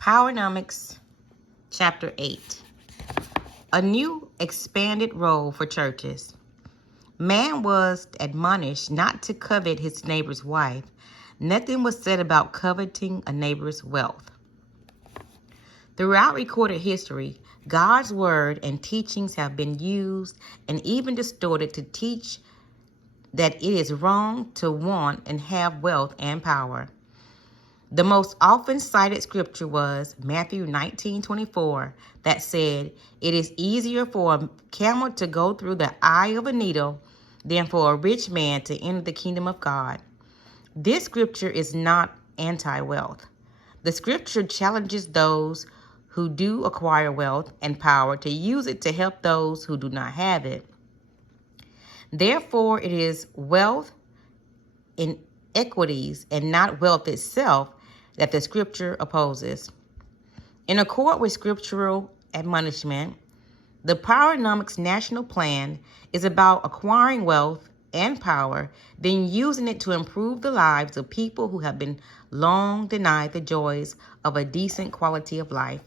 PowerNomics Chapter 8. A new expanded role for churches. Man was admonished not to covet his neighbor's wife. Nothing was said about coveting a neighbor's wealth. Throughout recorded history, God's word and teachings have been used and even distorted to teach that it is wrong to want and have wealth and power. The most often cited scripture was Matthew 19:24 that said, "It is easier for a camel to go through the eye of a needle than for a rich man to enter the kingdom of God." This scripture is not anti-wealth. The scripture challenges those who do acquire wealth and power to use it to help those who do not have it. Therefore, it is wealth inequities and not wealth itself that the scripture opposes. In accord with scriptural admonishment, the PowerNomics National Plan is about acquiring wealth and power, then using it to improve the lives of people who have been long denied the joys of a decent quality of life.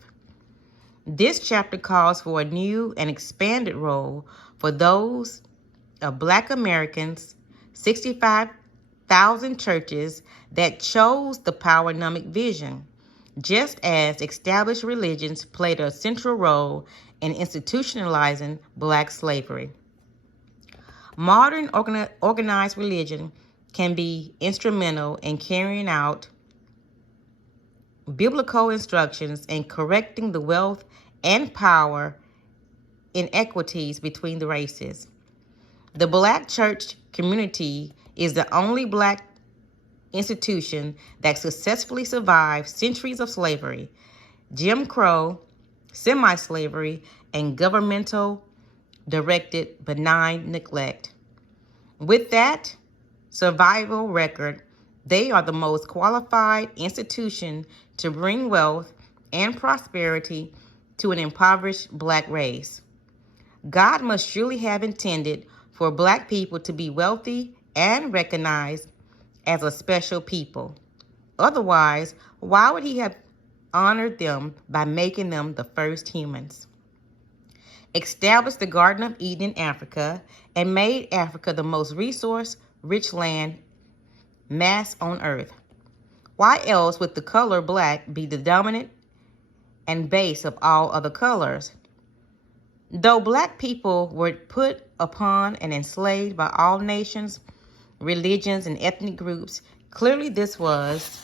This chapter calls for a new and expanded role for those of Black Americans, 65,000 churches that chose the PowerNomic vision, just as established religions played a central role in institutionalizing Black slavery. Modern organized religion can be instrumental in carrying out biblical instructions and correcting the wealth and power inequities between the races. The Black church community is the only Black institution that successfully survived centuries of slavery, Jim Crow, semi-slavery, and governmental directed benign neglect. With that survival record, they are the most qualified institution to bring wealth and prosperity to an impoverished Black race. God must surely have intended for Black people to be wealthy and recognized as a special people. Otherwise, why would he have honored them by making them the first humans? Established the Garden of Eden in Africa and made Africa the most resource-rich land mass on earth. Why else would the color Black be the dominant and base of all other colors? Though Black people were put upon and enslaved by all nations, religions, and ethnic groups, clearly this was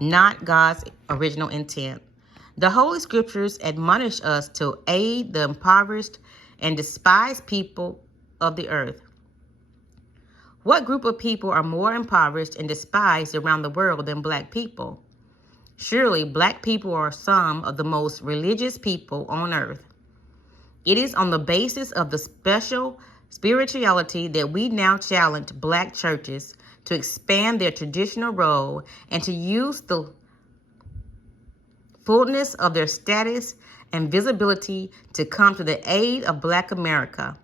not God's original intent. The Holy Scriptures admonish us to aid the impoverished and despised people of the earth. What group of people are more impoverished and despised around the world than Black people? Surely Black people are some of the most religious people on earth. It is on the basis of the special spirituality that we now challenge Black churches to expand their traditional role and to use the fullness of their status and visibility to come to the aid of Black America.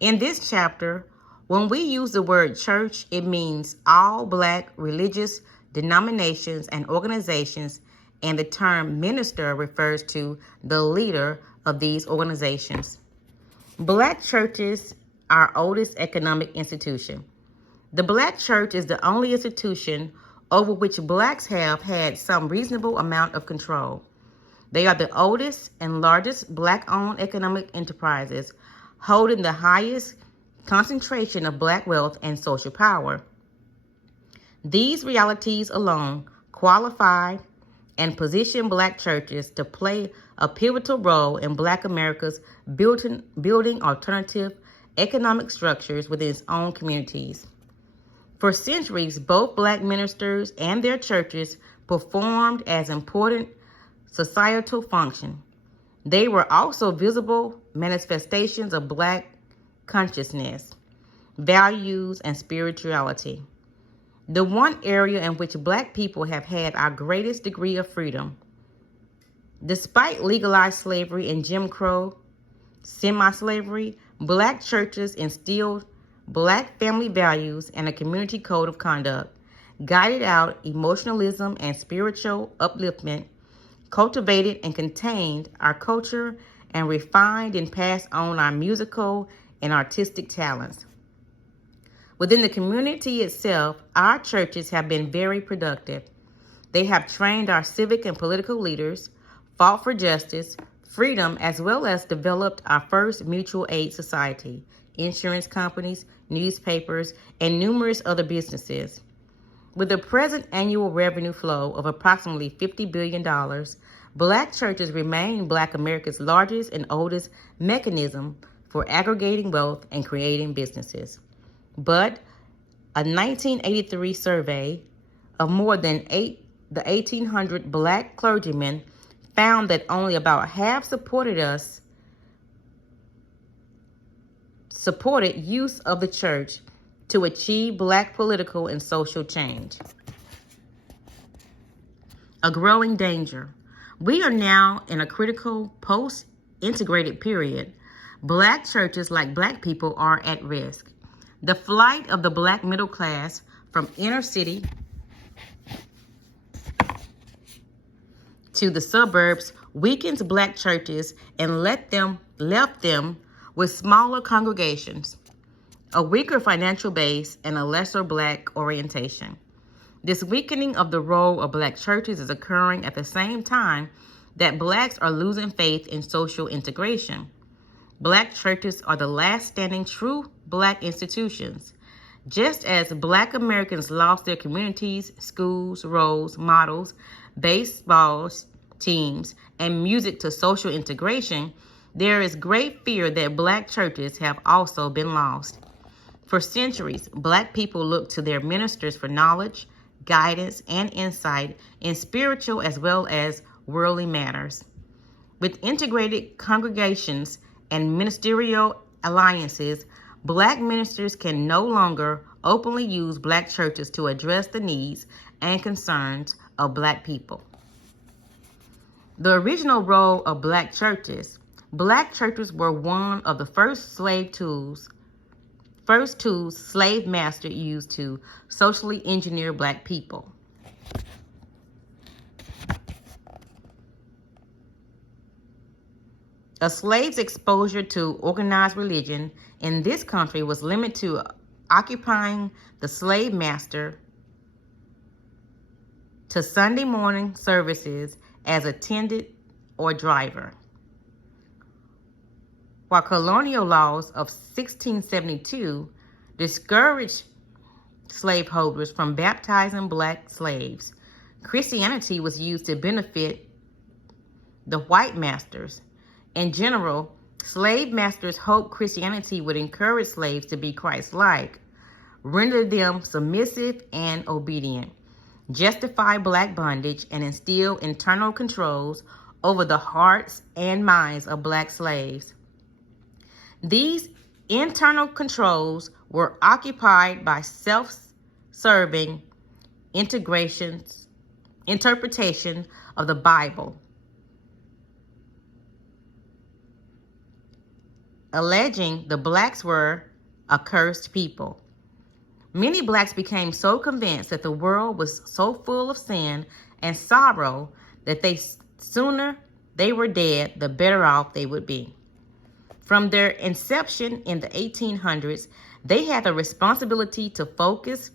In this chapter, when we use the word church, it means all Black religious denominations and organizations, and the term minister refers to the leader of these organizations. Black churches are our oldest economic institution. The Black church is the only institution over which Blacks have had some reasonable amount of control. They are the oldest and largest Black-owned economic enterprises, holding the highest concentration of Black wealth and social power. These realities alone qualify and position Black churches to play a pivotal role in Black America's building alternative economic structures within its own communities. For centuries, both Black ministers and their churches performed as important societal functions. They were also visible manifestations of Black consciousness, values, and spirituality. The one area in which Black people have had our greatest degree of freedom. Despite legalized slavery and Jim Crow, semi-slavery, Black churches instilled Black family values and a community code of conduct. guided out emotionalism and spiritual upliftment, cultivated and contained our culture, and refined and passed on our musical and artistic talents. Within the community itself, our churches have been very productive. They have trained our civic and political leaders, fought for justice, freedom, as well as developed our first mutual aid society, insurance companies, newspapers, and numerous other businesses. With a present annual revenue flow of approximately $50 billion, Black churches remain Black America's largest and oldest mechanism for aggregating wealth and creating businesses. But a 1983 survey of more than the 1,800 Black clergymen found that only about half supported use of the church to achieve Black political and social change. A growing danger. We are now in a critical post-integrated period. Black churches, like Black people, are at risk. The flight of the Black middle class from inner city to the suburbs weakens Black churches and left them with smaller congregations, a weaker financial base, and a lesser Black orientation. This weakening of the role of Black churches is occurring at the same time that Blacks are losing faith in social integration. Black churches are the last standing true Black institutions. Just as Black Americans lost their communities, schools, roles, models, baseball teams, and music to social integration, there is great fear that Black churches have also been lost. For centuries, Black people looked to their ministers for knowledge, guidance, and insight in spiritual as well as worldly matters. With integrated congregations and ministerial alliances, Black ministers can no longer openly use Black churches to address the needs and concerns of Black people. The original role of Black churches were one of the first tools slave master used to socially engineer Black people. A slave's exposure to organized religion in this country was limited to occupying the slave master to Sunday morning services as attendant or driver. While colonial laws of 1672 discouraged slaveholders from baptizing Black slaves, Christianity was used to benefit the white masters. In general, slave masters hoped Christianity would encourage slaves to be Christ-like, render them submissive and obedient, justify Black bondage, and instill internal controls over the hearts and minds of Black slaves. These internal controls were occupied by self-serving interpretation of the Bible, alleging the Blacks were a cursed people. Many Blacks became so convinced that the world was so full of sin and sorrow that the sooner they were dead, the better off they would be. From their inception in the 1800s, they had the responsibility to focus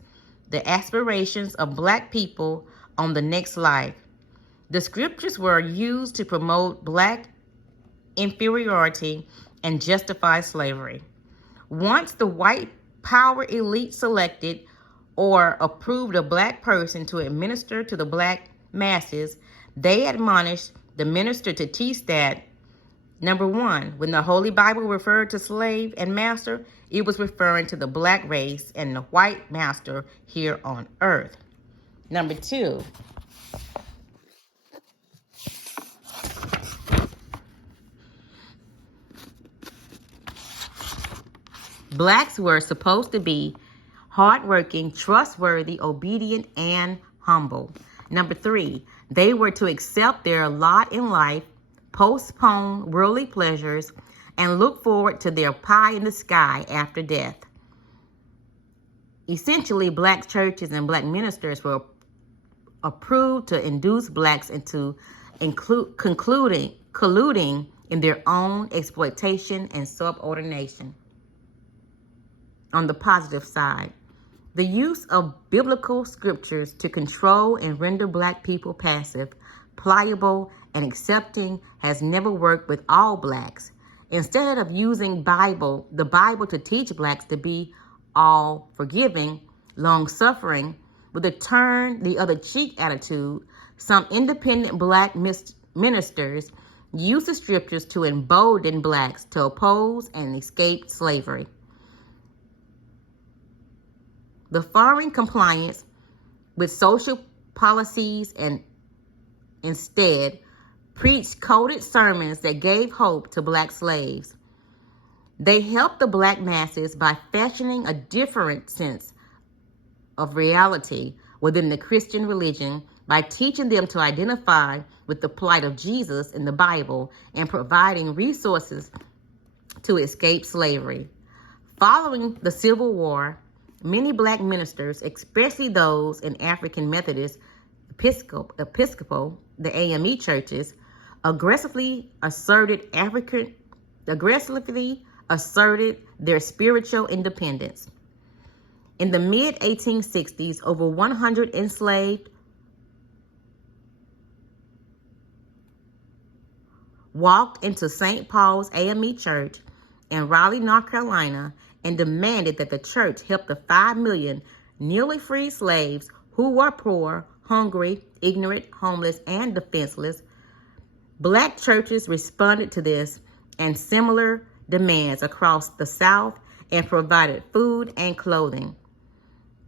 the aspirations of Black people on the next life. The scriptures were used to promote Black inferiority and justify slavery. Once the white power elite selected or approved a Black person to administer to the Black masses, they admonished the minister to teach that, number one, when the Holy Bible referred to slave and master, it was referring to the Black race and the white master here on earth. Number two, Blacks were supposed to be hardworking, trustworthy, obedient, and humble. Number three, they were to accept their lot in life, postpone worldly pleasures, and look forward to their pie in the sky after death. Essentially, black churches and black ministers were approved to induce blacks into colluding in their own exploitation and subordination. On the positive side, the use of biblical scriptures to control and render black people passive, pliable, and accepting has never worked with all blacks. Instead of using the Bible to teach blacks to be all forgiving, long-suffering, with a turn the other cheek attitude, some independent black ministers use the scriptures to embolden blacks to oppose and escape slavery. The foreign compliance with social policies and instead preached coded sermons that gave hope to black slaves. They helped the black masses by fashioning a different sense of reality within the Christian religion by teaching them to identify with the plight of Jesus in the Bible and providing resources to escape slavery. Following the Civil War, many black ministers, especially those in African Methodist, Episcopal, the AME churches, aggressively asserted their spiritual independence. In the mid-1860s, over 100 enslaved walked into St. Paul's AME Church in Raleigh, North Carolina, and demanded that the church help the 5 million nearly freed slaves who were poor, hungry, ignorant, homeless, and defenseless. Black churches responded to this and similar demands across the South and provided food and clothing.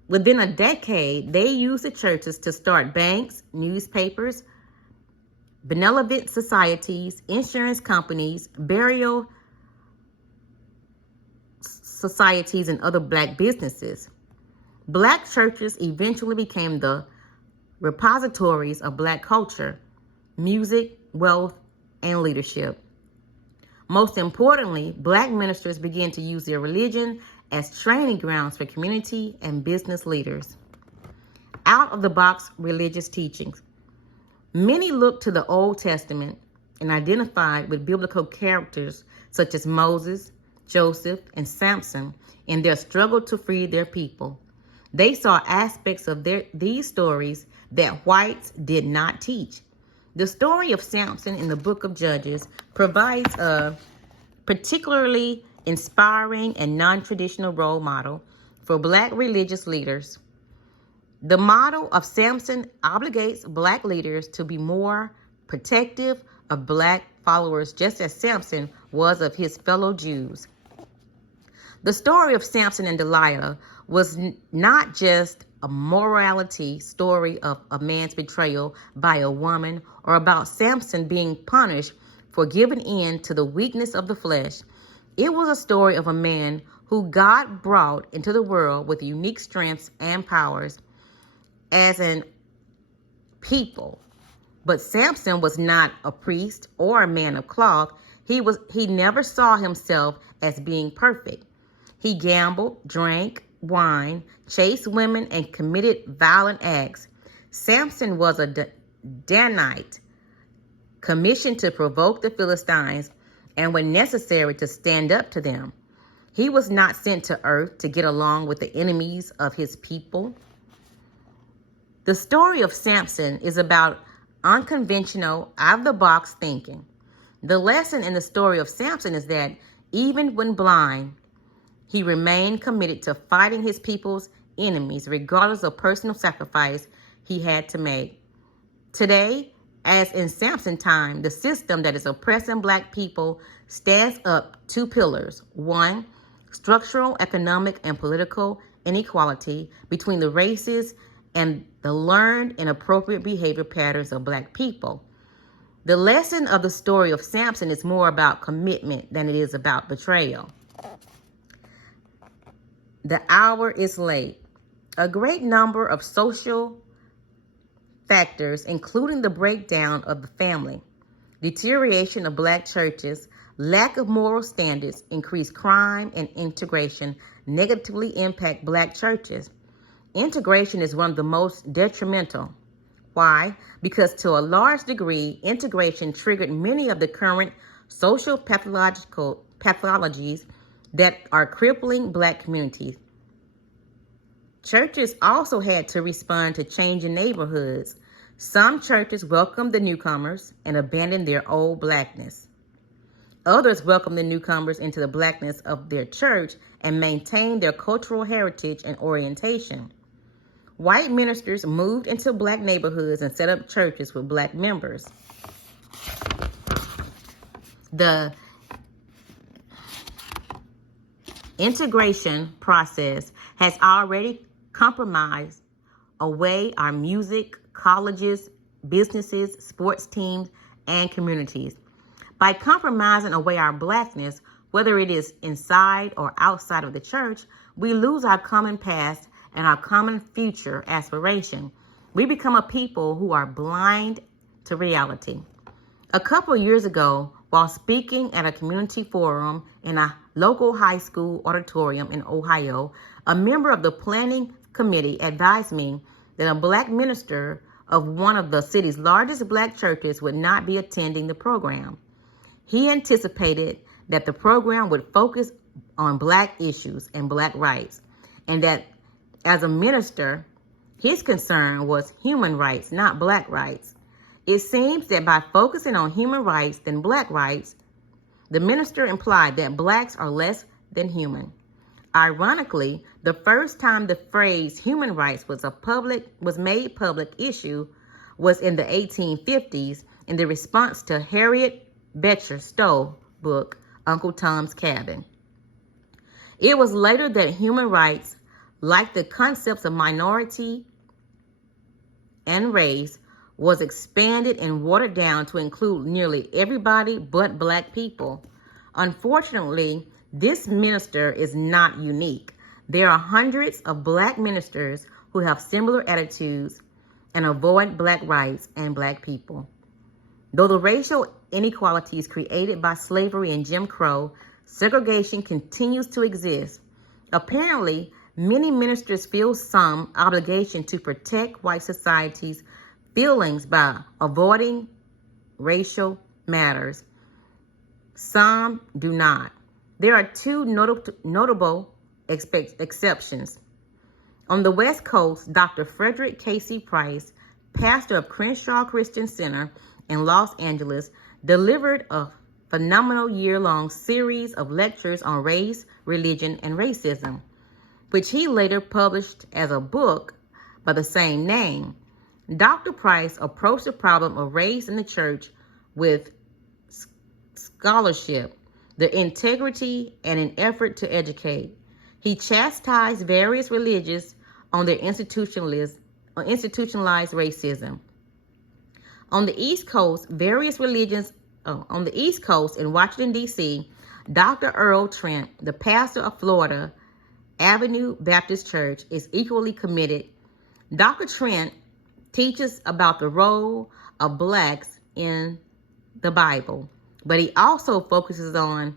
Within a decade, they used the churches to start banks, newspapers, benevolent societies, insurance companies, burial societies, and other black businesses. Black churches eventually became the repositories of black culture, music, wealth, and leadership. Most importantly, black ministers began to use their religion as training grounds for community and business leaders. Out-of-the-box religious teachings. Many looked to the Old Testament and identified with biblical characters such as Moses, Joseph, and Samson in their struggle to free their people. They saw aspects of these stories that whites did not teach. The story of Samson in the book of Judges provides a particularly inspiring and non-traditional role model for black religious leaders. The model of Samson obligates black leaders to be more protective of black followers, just as Samson was of his fellow Jews. The story of Samson and Delilah was not just a morality story of a man's betrayal by a woman or about Samson being punished for giving in to the weakness of the flesh. It was a story of a man who God brought into the world with unique strengths and powers as an people. But Samson was not a priest or a man of cloth. He never saw himself as being perfect. He gambled, drank wine, chased women, and committed violent acts. Samson was a Danite, commissioned to provoke the Philistines and when necessary to stand up to them. He was not sent to earth to get along with the enemies of his people. The story of Samson is about unconventional, out-of-the-box thinking. The lesson in the story of Samson is that even when blind, he remained committed to fighting his people's enemies, regardless of personal sacrifice he had to make. Today, as in Samson's time, the system that is oppressing black people stands up two pillars. One, structural, economic, and political inequality between the races and the learned and appropriate behavior patterns of black people. The lesson of the story of Samson is more about commitment than it is about betrayal. The hour is late. A great number of social factors, including the breakdown of the family, deterioration of black churches, Lack of moral standards, increased crime, and integration negatively impact black churches. Integration is one of the most detrimental. Why? Because to a large degree, integration triggered many of the current social pathologies that are crippling black communities. Churches also had to respond to changing neighborhoods. Some churches welcomed the newcomers and abandoned their old blackness. Others welcomed the newcomers into the blackness of their church and maintained their cultural heritage and orientation. White ministers moved into black neighborhoods and set up churches with black members. The integration process has already compromised away our music, colleges, businesses, sports teams, and communities. By compromising away our blackness, whether it is inside or outside of the church, we lose our common past and our common future aspiration. We become a people who are blind to reality. A couple of years ago, while speaking at a community forum in a local high school auditorium in Ohio, a member of the planning committee advised me that a black minister of one of the city's largest black churches would not be attending the program. He anticipated that the program would focus on black issues and black rights, and that as a minister, his concern was human rights, not black rights. It seems that by focusing on human rights than black rights, the minister implied that blacks are less than human. Ironically, the first time the phrase human rights was made public issue was in the 1850s in the response to Harriet Beecher Stowe's book, Uncle Tom's Cabin. It was later that human rights, like the concepts of minority and race, was expanded and watered down to include nearly everybody but black people. Unfortunately, this minister is not unique. There are hundreds of black ministers who have similar attitudes and avoid black rights and black people. Though the racial inequalities created by slavery and Jim Crow, segregation continues to exist. Apparently, many ministers feel some obligation to protect white society's feelings by avoiding racial matters. Some do not. There are two notable exceptions. On the West Coast, Dr. Frederick Casey Price, pastor of Crenshaw Christian Center in Los Angeles, delivered a phenomenal year-long series of lectures on race, religion, and racism, which he later published as a book by the same name. Dr. Price approached the problem of race in the church with scholarship, the integrity, and an effort to educate. He chastised various religions on their institutionalized racism. On the East Coast, in Washington, D.C., Dr. Earl Trent, the pastor of Florida Avenue Baptist Church, is equally committed. Dr. Trent teaches about the role of blacks in the Bible, but he also focuses on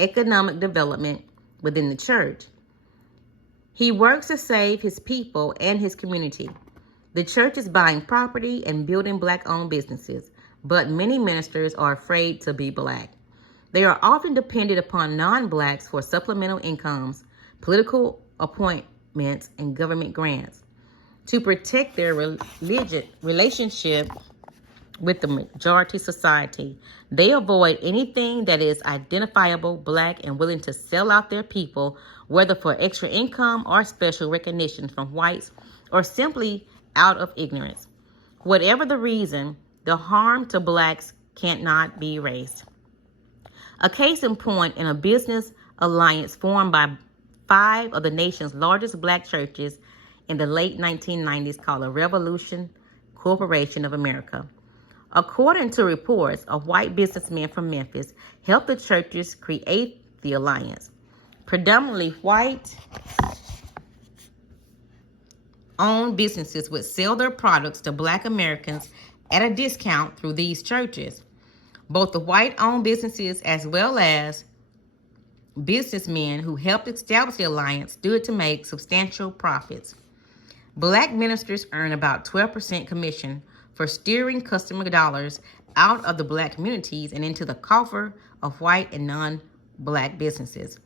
economic development within the church. He works to save his people and his community. The church is buying property and building black-owned businesses, but many ministers are afraid to be black. They are often dependent upon non-blacks for supplemental incomes, political appointments, and government grants. To protect their relationship with the majority society, they avoid anything that is identifiable black and willing to sell out their people, whether for extra income or special recognition from whites or simply out of ignorance. Whatever the reason, the harm to blacks cannot be erased. A case in point, in a business alliance formed by 5 of the nation's largest black churches in the late 1990s called the Revolution Corporation of America. According to reports, a white businessman from Memphis helped the churches create the alliance. Predominantly white-owned businesses would sell their products to black Americans at a discount through these churches. Both the white-owned businesses as well as businessmen who helped establish the alliance stood to make substantial profits. Black ministers earn about 12% commission for steering customer dollars out of the black communities and into the coffer of white and non-black businesses.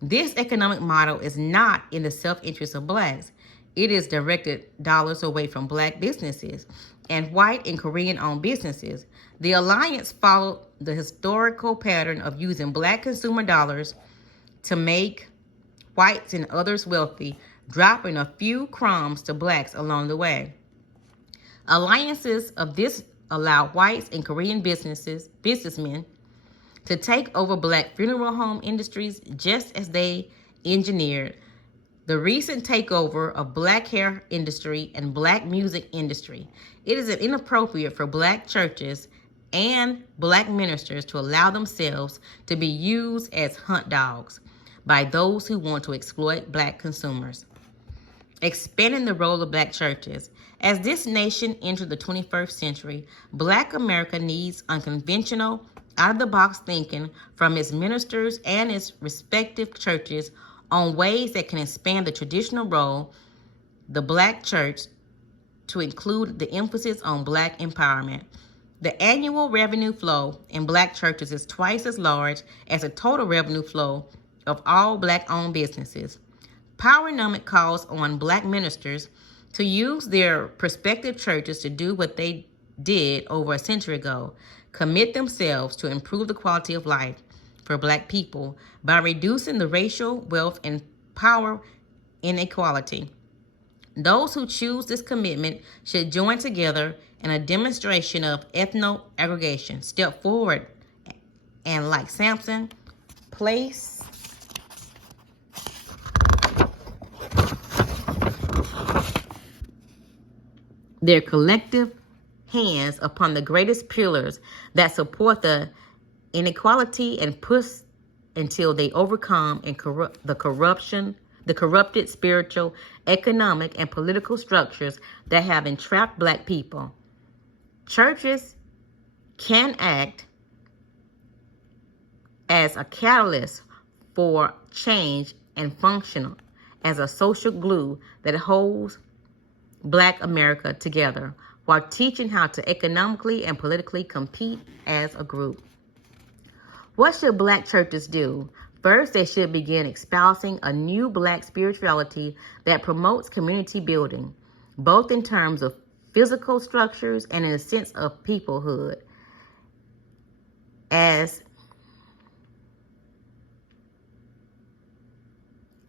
This economic model is not in the self-interest of blacks. It is directed dollars away from black businesses and white and Korean-owned businesses. The alliance followed the historical pattern of using black consumer dollars to make whites and others wealthy, dropping a few crumbs to blacks along the way. Alliances of this allow whites and Korean businessmen to take over black funeral home industries just as they engineered the recent takeover of black hair industry and black music industry. It is inappropriate for black churches and black ministers to allow themselves to be used as hunt dogs by those who want to exploit black consumers. Expanding the role of black churches. As this nation enters the 21st century, black America needs unconventional, out-of-the-box thinking from its ministers and its respective churches on ways that can expand the traditional role, the black church, to include the emphasis on black empowerment. The annual revenue flow in black churches is twice as large as the total revenue flow of all black-owned businesses. PowerNomics calls on black ministers to use their prospective churches to do what they did over a century ago, commit themselves to improve the quality of life for black people by reducing the racial, wealth, and power inequality. Those who choose this commitment should join together in a demonstration of ethno-aggregation. Step forward and, like Samson, place their collective hands upon the greatest pillars that support the inequality and push until they overcome and the corrupted spiritual, economic, and political structures that have entrapped black people. Churches can act as a catalyst for change and function as a social glue that holds black America together while teaching how to economically and politically compete as a group. What should black churches do? First, they should begin espousing a new black spirituality that promotes community building, both in terms of physical structures and in a sense of peoplehood. As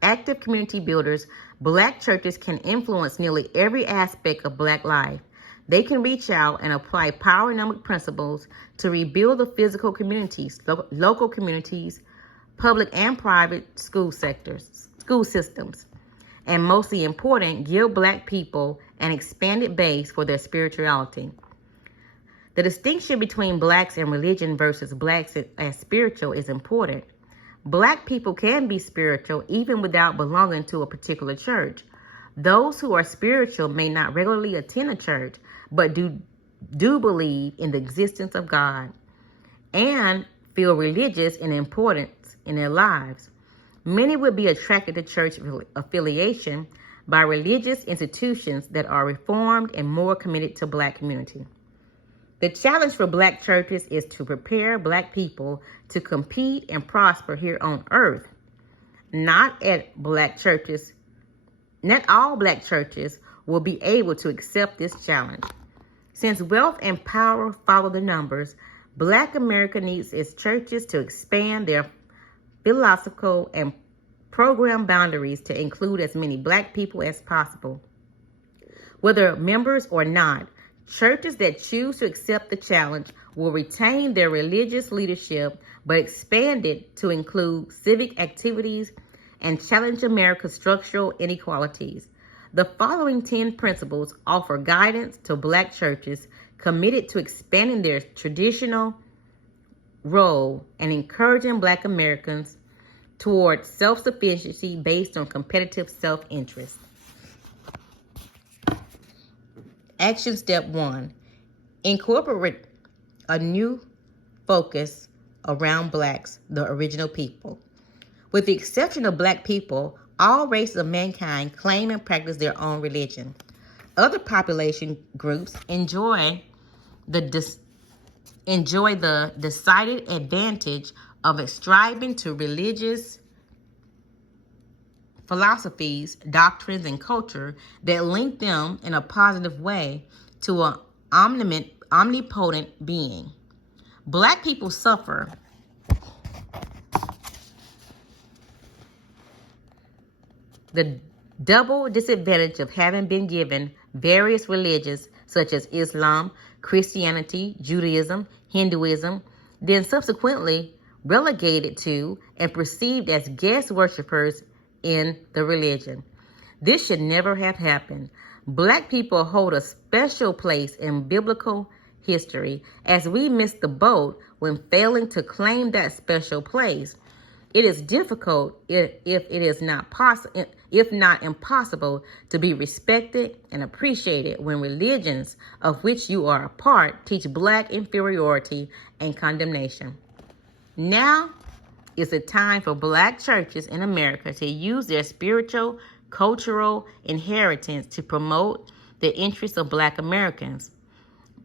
active community builders, black churches can influence nearly every aspect of black life. They can reach out and apply PowerNomics principles to rebuild the physical communities, local communities, public and private school systems, and mostly important, give black people an expanded base for their spirituality. The distinction between blacks and religion versus blacks as spiritual is important. Black people can be spiritual even without belonging to a particular church. Those who are spiritual may not regularly attend a church, but do believe in the existence of God and feel religious and importance in their lives. Many would be attracted to church affiliation by religious institutions that are reformed and more committed to black community. The challenge for black churches is to prepare black people to compete and prosper here on earth. Not all black churches will be able to accept this challenge. Since wealth and power follow the numbers, black America needs its churches to expand their philosophical and program boundaries to include as many black people as possible. Whether members or not, churches that choose to accept the challenge will retain their religious leadership, but expand it to include civic activities and challenge America's structural inequalities. The following 10 principles offer guidance to black churches committed to expanding their traditional role and encouraging black Americans toward self-sufficiency based on competitive self-interest. Action step 1. Incorporate a new focus around blacks, the original people. With the exception of black people, all races of mankind claim and practice their own religion. Other population groups enjoy the decided advantage of ascribing to religious philosophies, doctrines, and culture that link them in a positive way to an omnipotent being. Black people suffer the double disadvantage of having been given various religions such as Islam, Christianity, Judaism, Hinduism, then subsequently relegated to and perceived as guest worshippers in the religion. This should never have happened. Black people hold a special place in biblical history as we missed the boat when failing to claim that special place. It is difficult, if it is not possible, if not impossible, to be respected and appreciated when religions of which you are a part teach black inferiority and condemnation. Now is the time for black churches in America to use their spiritual, cultural inheritance to promote the interests of black Americans.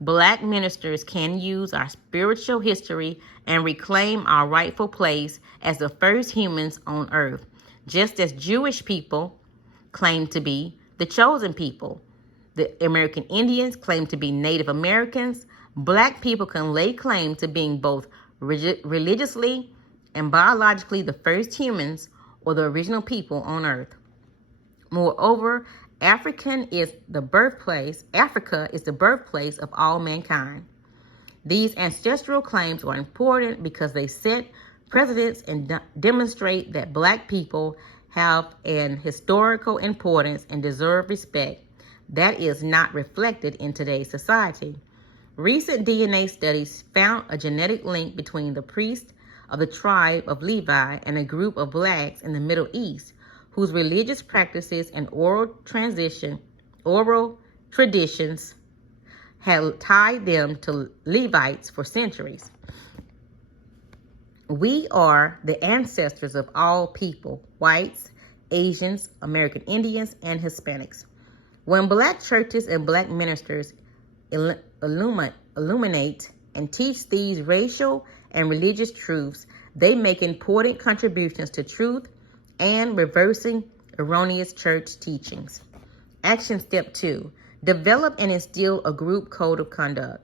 Black ministers can use our spiritual history and reclaim our rightful place as the first humans on earth, just as Jewish people claim to be the chosen people. The American Indians claim to be Native Americans. Black people can lay claim to being both religiously and biologically the first humans or the original people on earth. Moreover, Africa is the birthplace of all mankind. These ancestral claims are important because they set precedents and demonstrate that black people have an historical importance and deserve respect that is not reflected in today's society. Recent DNA studies found a genetic link between the priest of the tribe of Levi and a group of blacks in the Middle East whose religious practices and oral traditions had tied them to Levites for centuries. We are the ancestors of all people, whites, Asians, American Indians, and Hispanics. When black churches and black ministers illuminate and teach these racial and religious truths, they make important contributions to truth and reversing erroneous church teachings. Action step 2, develop and instill a group code of conduct.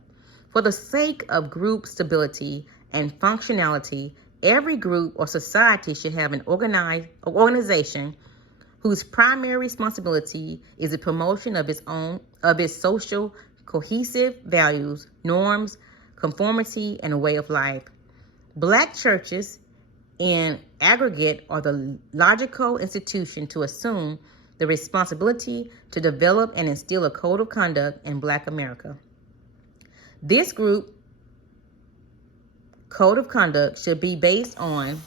For the sake of group stability and functionality, every group or society should have an organization whose primary responsibility is the promotion of its social cohesive values, norms, conformity, and a way of life. Black churches in aggregate are the logical institution to assume the responsibility to develop and instill a code of conduct in Black America. This group code of conduct should be based on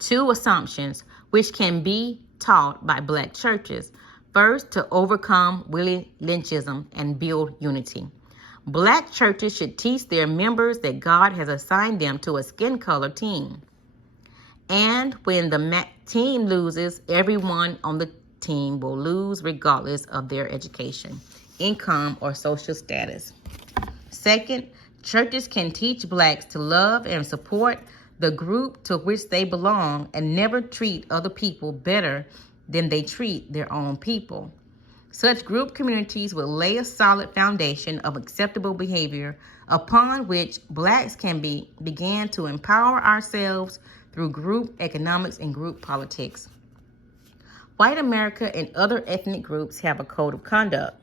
2 assumptions which can be taught by black churches. First, to overcome Willie Lynchism and build unity. Black churches should teach their members that God has assigned them to a skin color team. And when the team loses, everyone on the team will lose regardless of their education, income, or social status. Second, churches can teach blacks to love and support the group to which they belong and never treat other people better than they treat their own people. Such group communities will lay a solid foundation of acceptable behavior upon which blacks can begin to empower ourselves through group economics and group politics. White America and other ethnic groups have a code of conduct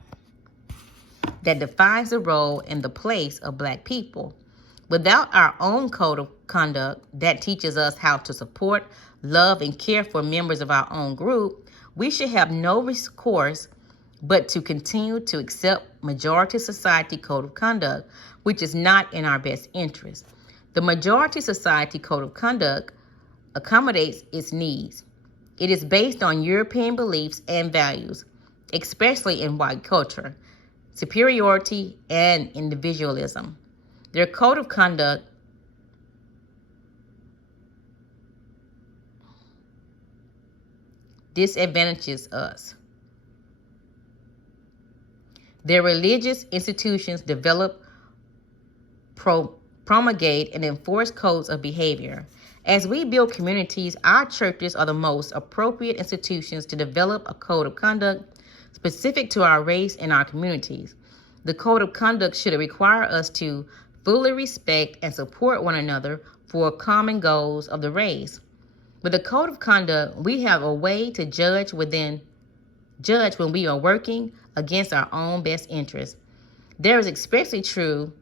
that defines the role and the place of black people. Without our own code of conduct that teaches us how to support, love, and care for members of our own group, we should have no recourse but to continue to accept majority society code of conduct, which is not in our best interest. The majority society code of conduct accommodates its needs. It is based on European beliefs and values, especially in white culture. superiority, and individualism. Their code of conduct disadvantages us. Their religious institutions develop, promulgate, and enforce codes of behavior. As we build communities, our churches are the most appropriate institutions to develop a code of conduct specific to our race and our communities. The code of conduct should require us to fully respect and support one another for common goals of the race. With a code of conduct, we have a way to judge when we are working against our own best interests. There is especially true,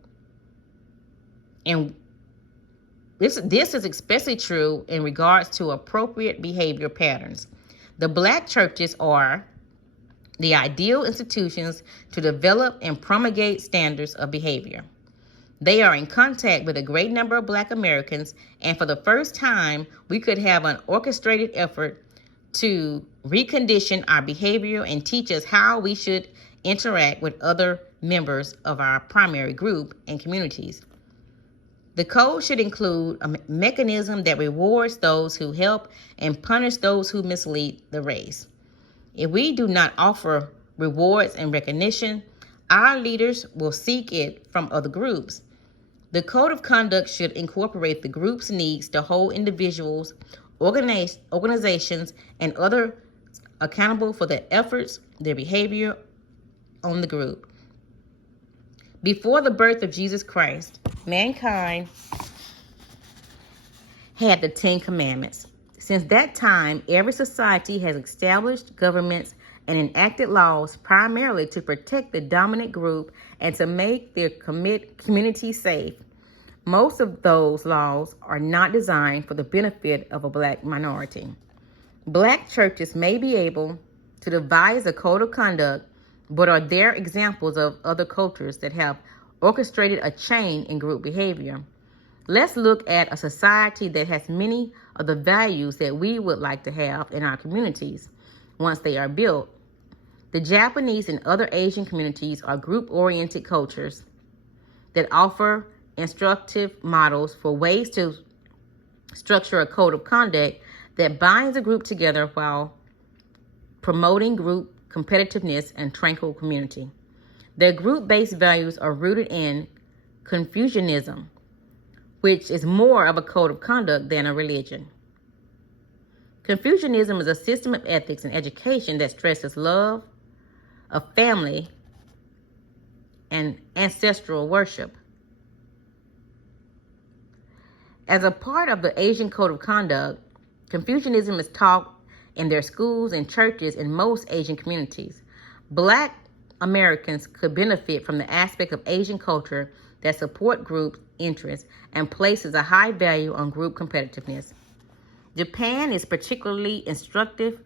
and this is especially true in regards to appropriate behavior patterns. The Black churches are the ideal institutions to develop and promulgate standards of behavior. They are in contact with a great number of Black Americans, and for the first time, we could have an orchestrated effort to recondition our behavior and teach us how we should interact with other members of our primary group and communities. The code should include a mechanism that rewards those who help and punish those who mislead the race. If we do not offer rewards and recognition, our leaders will seek it from other groups. The code of conduct should incorporate the group's needs to hold individuals, organizations, and others accountable for their efforts, their behavior on the group. Before the birth of Jesus Christ, mankind had the Ten Commandments. Since that time, every society has established governments and enacted laws primarily to protect the dominant group and to make their community safe. Most of those laws are not designed for the benefit of a Black minority. Black churches may be able to devise a code of conduct, but are there examples of other cultures that have orchestrated a change in group behavior? Let's look at a society that has many of the values that we would like to have in our communities once they are built. The Japanese and other Asian communities are group-oriented cultures that offer instructive models for ways to structure a code of conduct that binds a group together while promoting group competitiveness and tranquil community. Their group-based values are rooted in Confucianism, which is more of a code of conduct than a religion. Confucianism is a system of ethics and education that stresses love of family and ancestral worship. As a part of the Asian Code of Conduct, Confucianism is taught in their schools and churches in most Asian communities. Black Americans could benefit from the aspect of Asian culture that support group interests and places a high value on group competitiveness. Japan is particularly instructive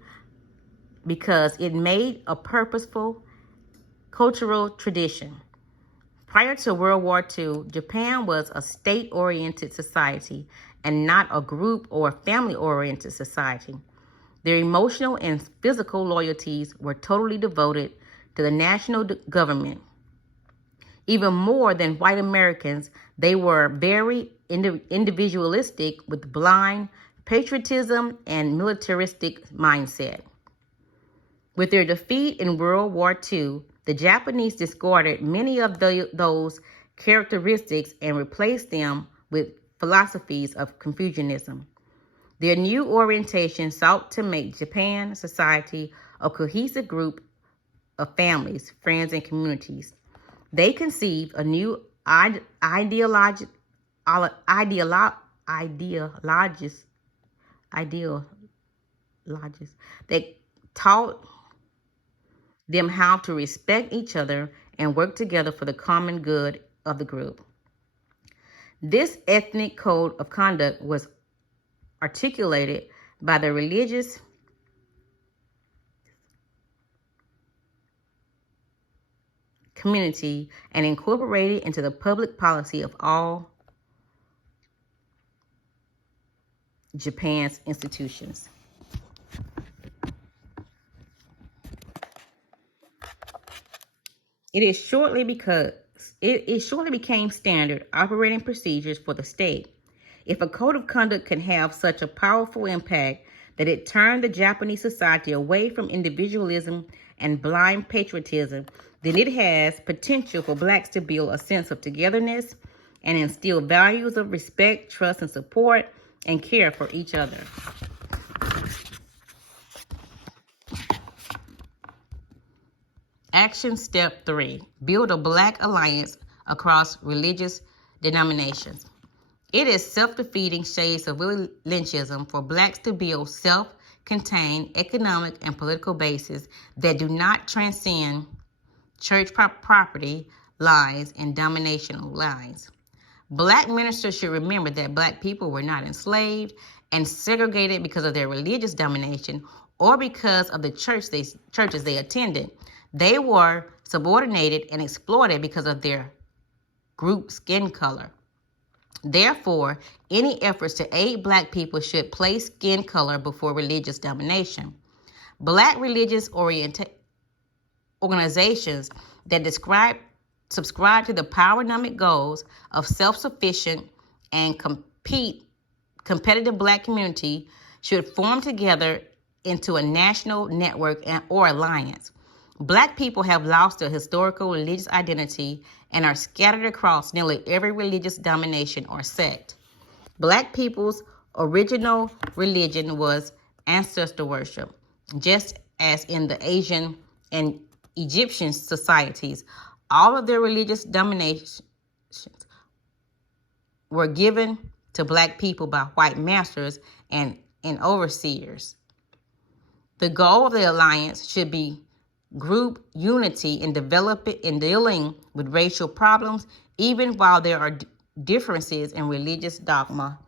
because it made a purposeful cultural tradition. Prior to World War II, Japan was a state-oriented society and not a group or family-oriented society. Their emotional and physical loyalties were totally devoted to the national government. Even more than white Americans, they were very individualistic with blind patriotism and militaristic mindset. With their defeat in World War II, the Japanese discarded many of those characteristics and replaced them with philosophies of Confucianism. Their new orientation sought to make Japan society a cohesive group of families, friends, and communities. They conceived a new ideologies that taught them how to respect each other and work together for the common good of the group. This ethnic code of conduct was articulated by the religious community and incorporated into the public policy of all Japan's institutions. It shortly became standard operating procedures for the state. If a code of conduct can have such a powerful impact that it turned the Japanese society away from individualism and blind patriotism, then it has potential for blacks to build a sense of togetherness and instill values of respect, trust, and support and care for each other. Action step 3, build a black alliance across religious denominations. It is self-defeating shades of Willie Lynchism for blacks to build self-contained economic and political bases that do not transcend church property lines and dominational lines. Black ministers should remember that black people were not enslaved and segregated because of their religious domination or because of the churches they attended. They were subordinated and exploited because of their group skin color. Therefore, any efforts to aid black people should place skin color before religious domination. Black religious organizations that subscribe to the PowerNomics goals of self-sufficient and competitive black community should form together into a national network or alliance. Black people have lost their historical religious identity and are scattered across nearly every religious domination or sect. Black people's original religion was ancestor worship, just as in the Asian and Egyptian societies. All of their religious dominations were given to black people by white masters and overseers. The goal of the alliance should be group unity in dealing with racial problems, even while there are differences in religious dogma.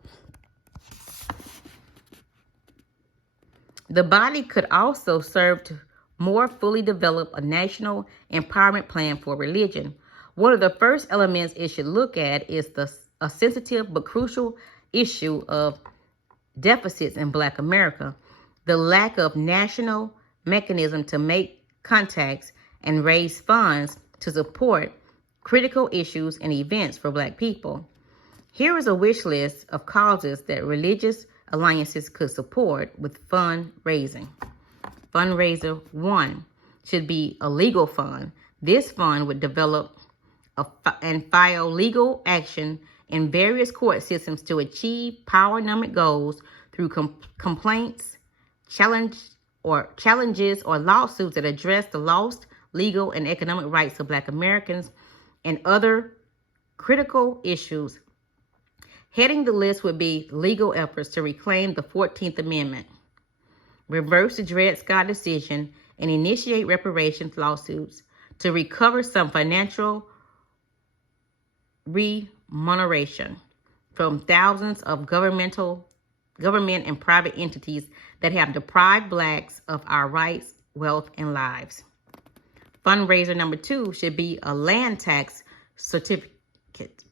The body could also serve to more fully develop a national empowerment plan for religion. One of the first elements it should look at is a sensitive but crucial issue of deficits in Black America, the lack of national mechanism to make contacts and raise funds to support critical issues and events for Black people. Here is a wish list of causes that religious alliances could support with fundraising. Fundraiser 1 should be a legal fund. This fund would develop and file legal action in various court systems to achieve PowerNomics goals through complaints, challenges, or lawsuits that address the lost legal and economic rights of Black Americans and other critical issues. Heading the list would be legal efforts to reclaim the 14th Amendment, reverse the Dred Scott decision, and initiate reparations lawsuits to recover some financial remuneration from thousands of government and private entities that have deprived Blacks of our rights, wealth, and lives. Fundraiser number 2 should be a land tax certificate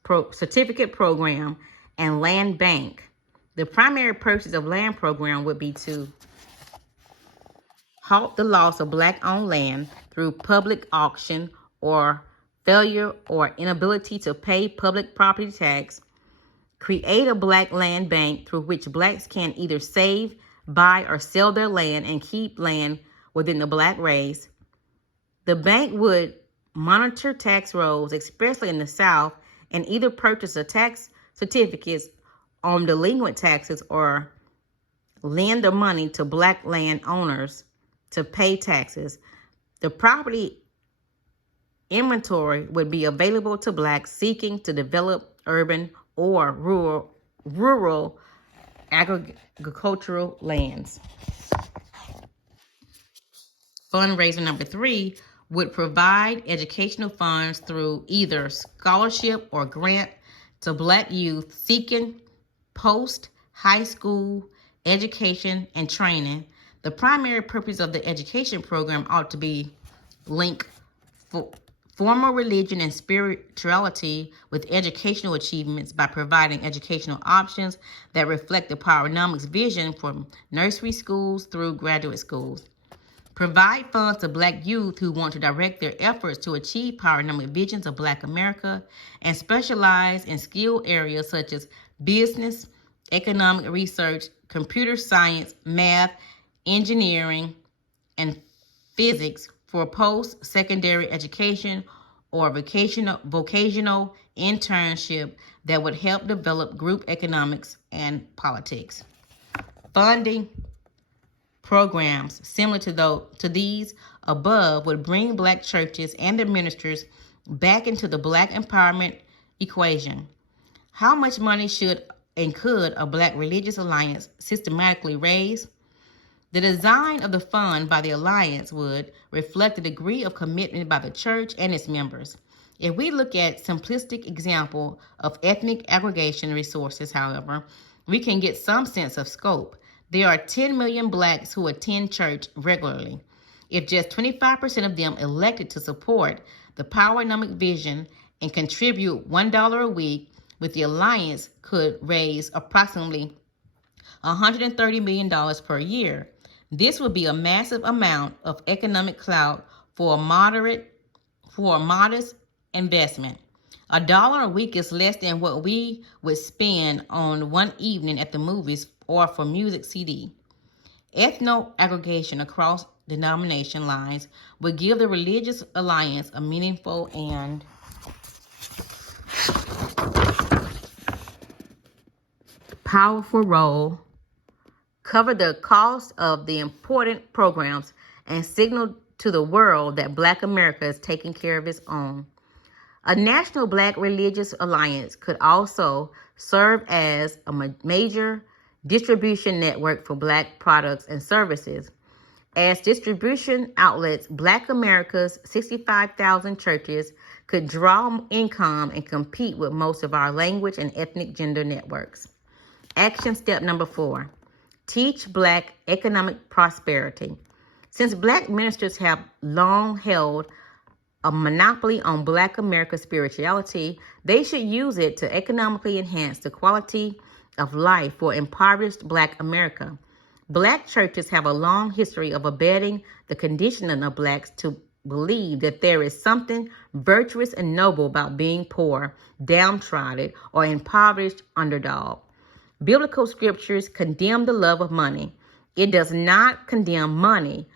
program and land bank. The primary purpose of land program would be to halt the loss of Black-owned land through public auction or failure or inability to pay public property tax, create a Black land bank through which Blacks can either save, buy, or sell their land and keep land within the Black race. The bank would monitor tax rolls, especially in the South, and either purchase a tax certificates on delinquent taxes or lend the money to Black land owners to pay taxes. The property inventory would be available to Blacks seeking to develop urban or rural agricultural lands. Fundraiser number 3 would provide educational funds through either scholarship or grant to Black youth seeking post-high school education and training. The primary purpose of the education program ought to be link formal religion and spirituality with educational achievements by providing educational options that reflect the PowerNomics vision from nursery schools through graduate schools. Provide funds to Black youth who want to direct their efforts to achieve PowerNomics visions of Black America and specialize in skill areas such as business, economic research, computer science, math, engineering, and physics for post-secondary education or vocational internship that would help develop group economics and politics. Funding programs similar to these above would bring Black churches and their ministers back into the Black empowerment equation. How much money should and could a Black religious alliance systematically raise? The design of the fund by the alliance would reflect the degree of commitment by the church and its members. If we look at simplistic example of ethnic aggregation resources, however, we can get some sense of scope. There are 10 million Blacks who attend church regularly. If just 25% of them elected to support the PowerNomics vision and contribute $1 a week, with the alliance could raise approximately $130 million per year. This would be a massive amount of economic clout for a modest investment. $1 a week is less than what we would spend on one evening at the movies or for music CD. Ethno aggregation across denomination lines would give the religious alliance a meaningful and powerful role, cover the cost of the important programs, and signal to the world that Black America is taking care of its own. A national Black religious alliance could also serve as a major distribution network for Black products and services. As distribution outlets, Black America's 65,000 churches could draw income and compete with most of our language and ethnic gender networks. Action step number 4, teach Black economic prosperity. Since Black ministers have long held a monopoly on Black America spirituality, they should use it to economically enhance the quality of life for impoverished Black America. Black churches have a long history of abetting the conditioning of Blacks to believe that there is something virtuous and noble about being poor, downtrodden, or impoverished underdog. Biblical scriptures condemn the love of money. It does not condemn money.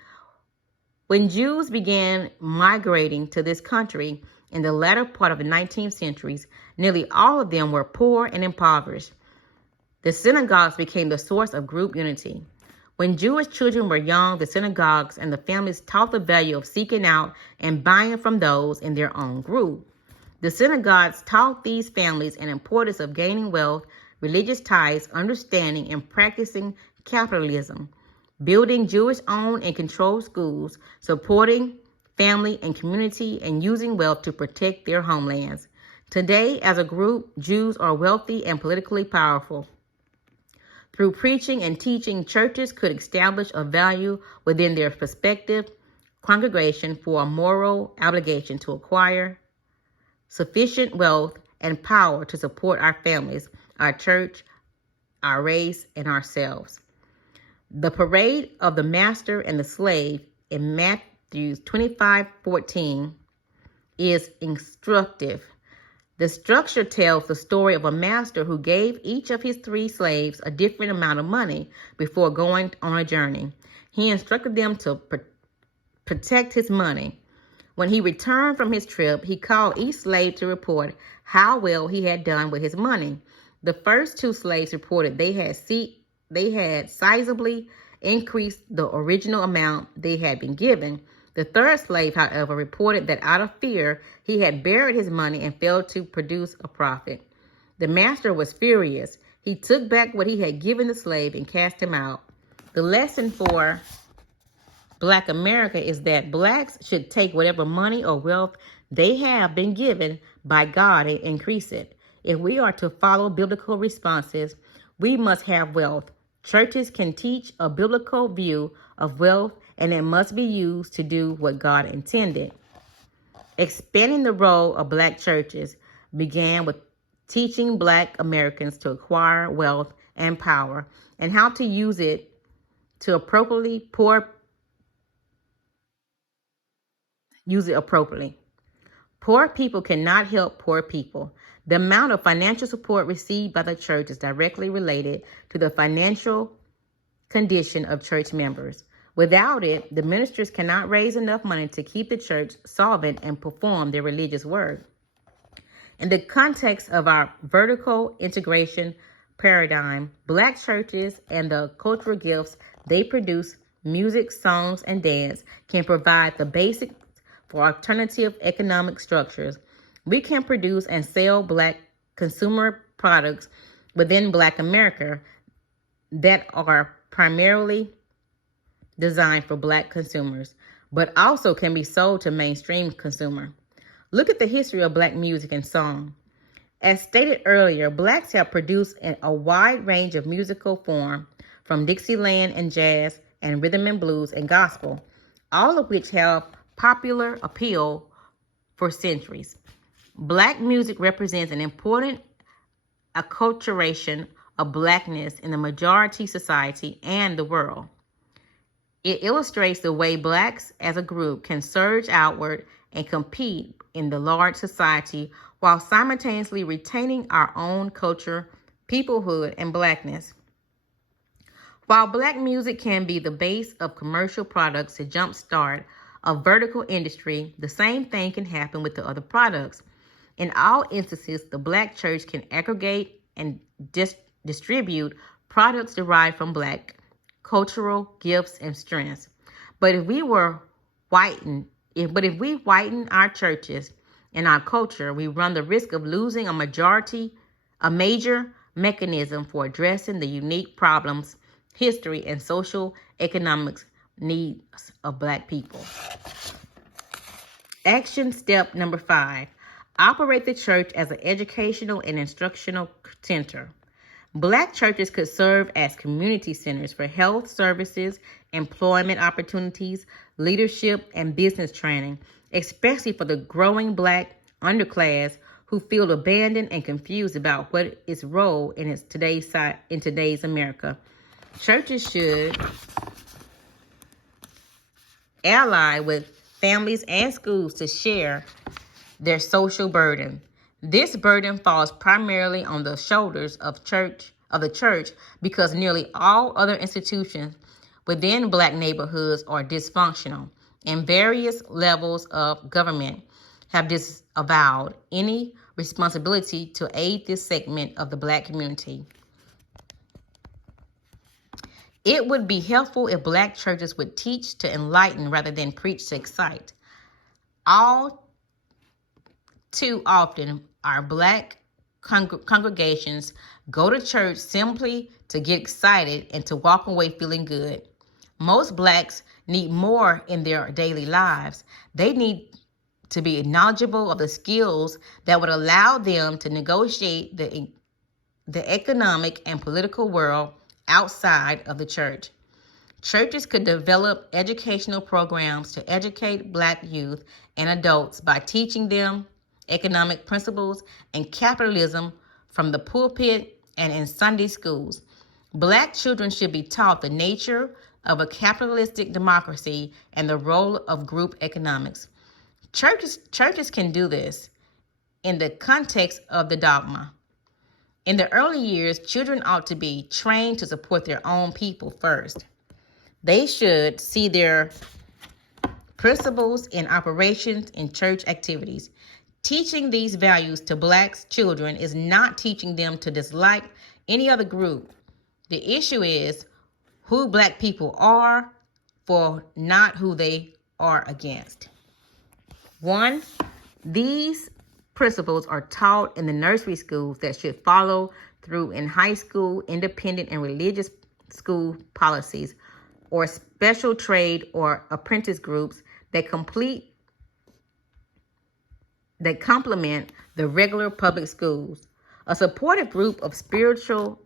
When Jews began migrating to this country in the latter part of the 19th centuries, nearly all of them were poor and impoverished. The synagogues became the source of group unity. When Jewish children were young, the synagogues and the families taught the value of seeking out and buying from those in their own group. The synagogues taught these families an importance of gaining wealth, religious ties, understanding, and practicing capitalism, building Jewish-owned and controlled schools, supporting family and community, and using wealth to protect their homelands. Today, as a group, Jews are wealthy and politically powerful. Through preaching and teaching, churches could establish a value within their respective congregation for a moral obligation to acquire sufficient wealth and power to support our families, our church, our race, and ourselves. The parade of the master and the slave in Matthew 25:14 is instructive. The structure tells the story of a master who gave each of his 3 slaves a different amount of money before going on a journey. He instructed them to protect his money. When he returned from his trip, he called each slave to report how well he had done with his money. The first 2 slaves reported they had sizably increased the original amount they had been given. The third slave, however, reported that out of fear, he had buried his money and failed to produce a profit. The master was furious. He took back what he had given the slave and cast him out. The lesson for Black America is that Blacks should take whatever money or wealth they have been given by God and increase it. If we are to follow biblical responses, we must have wealth. Churches can teach a biblical view of wealth, and it must be used to do what God intended. Expanding the role of Black churches began with teaching Black Americans to acquire wealth and power and how to use it to appropriately pour use it appropriately. Poor people cannot help poor people. The amount of financial support received by the church is directly related to the financial condition of church members. Without it, the ministers cannot raise enough money to keep the church solvent and perform their religious work. In the context of our vertical integration paradigm, Black churches and the cultural gifts they produce, music, songs, and dance, can provide the basics for alternative economic structures. We can produce and sell Black consumer products within Black America that are primarily designed for Black consumers, but also can be sold to mainstream consumer. Look at the history of Black music and song. As stated earlier, Blacks have produced a wide range of musical form, from Dixieland and jazz and rhythm and blues and gospel, all of which have popular appeal for centuries. Black music represents an important acculturation of Blackness in the majority society and the world. It illustrates the way Blacks as a group can surge outward and compete in the large society while simultaneously retaining our own culture, peoplehood, and Blackness. While Black music can be the base of commercial products to jumpstart a vertical industry, the same thing can happen with the other products. In all instances, the Black church can aggregate and distribute products derived from Black cultural gifts and strengths. But if we whiten our churches and our culture, we run the risk of losing a major mechanism for addressing the unique problems, history, and social economics needs of Black people. Action step number 5. Operate the church as an educational and instructional center. Black churches could serve as community centers for health services, employment opportunities, leadership, and business training, especially for the growing Black underclass who feel abandoned and confused about what its role in today's America. Churches should ally with families and schools to share their social burden. This burden falls primarily on the shoulders of the church because nearly all other institutions within Black neighborhoods are dysfunctional, and various levels of government have disavowed any responsibility to aid this segment of the Black community. It would be helpful if Black churches would teach to enlighten rather than preach to excite. All too often, our Black congregations go to church simply to get excited and to walk away feeling good. Most Blacks need more in their daily lives. They need to be knowledgeable of the skills that would allow them to negotiate the economic and political world outside of the church. Churches could develop educational programs to educate Black youth and adults by teaching them economic principles and capitalism from the pulpit and in Sunday schools. Black children should be taught the nature of a capitalistic democracy and the role of group economics. Churches can do this in the context of the dogma. In the early years, children ought to be trained to support their own people first. They should see their principles in operations in church activities. Teaching these values to Black children is not teaching them to dislike any other group. The issue is who Black people are for, not who they are against. 1. These principles are taught in the nursery schools that should follow through in high school, independent and religious school policies, or special trade or apprentice groups that complement the regular public schools. A supportive group of spiritual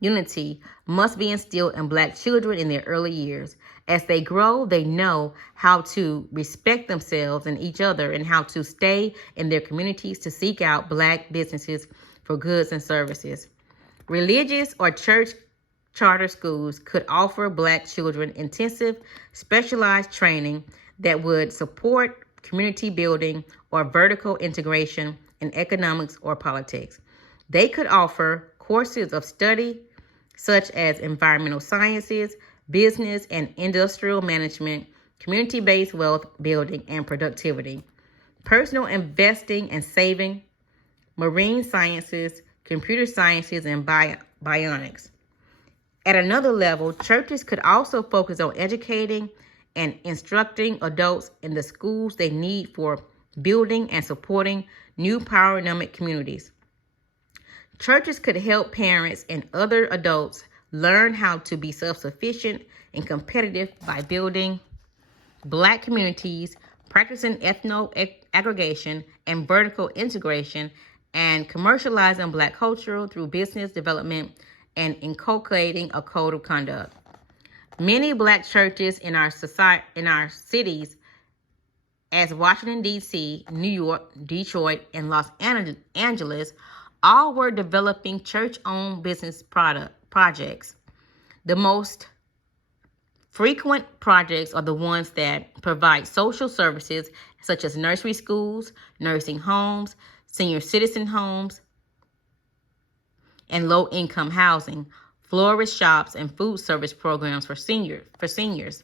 unity must be instilled in Black children in their early years. As they grow, they know how to respect themselves and each other and how to stay in their communities to seek out Black businesses for goods and services. Religious or church charter schools could offer Black children intensive, specialized training that would support community building or vertical integration in economics or politics. They could offer courses of study such as environmental sciences, business and industrial management, community-based wealth building and productivity, personal investing and saving, marine sciences, computer sciences, and bionics. At another level, churches could also focus on educating and instructing adults in the schools they need for building and supporting new PowerNomics communities. Churches could help parents and other adults learn how to be self-sufficient and competitive by building Black communities, practicing ethno-aggregation and vertical integration, and commercializing Black culture through business development and inculcating a code of conduct. Many Black churches in our cities, as Washington, D.C., New York, Detroit, and Los Angeles, all were developing church-owned business projects. The most frequent projects are the ones that provide social services such as nursery schools, nursing homes, senior citizen homes, and low-income housing, florist shops, and food service programs for seniors.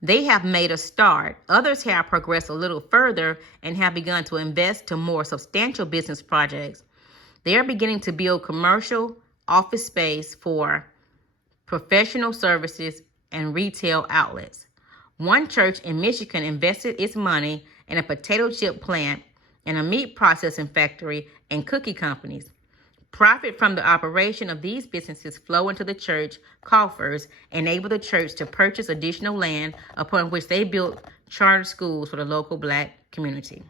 They have made a start. Others have progressed a little further and have begun to invest to more substantial business projects. They are beginning to build commercial office space for professional services and retail outlets. One church in Michigan invested its money in a potato chip plant and a meat processing factory and cookie companies. Profit from the operation of these businesses flow into the church coffers, enable the church to purchase additional land upon which they built charter schools for the local Black community.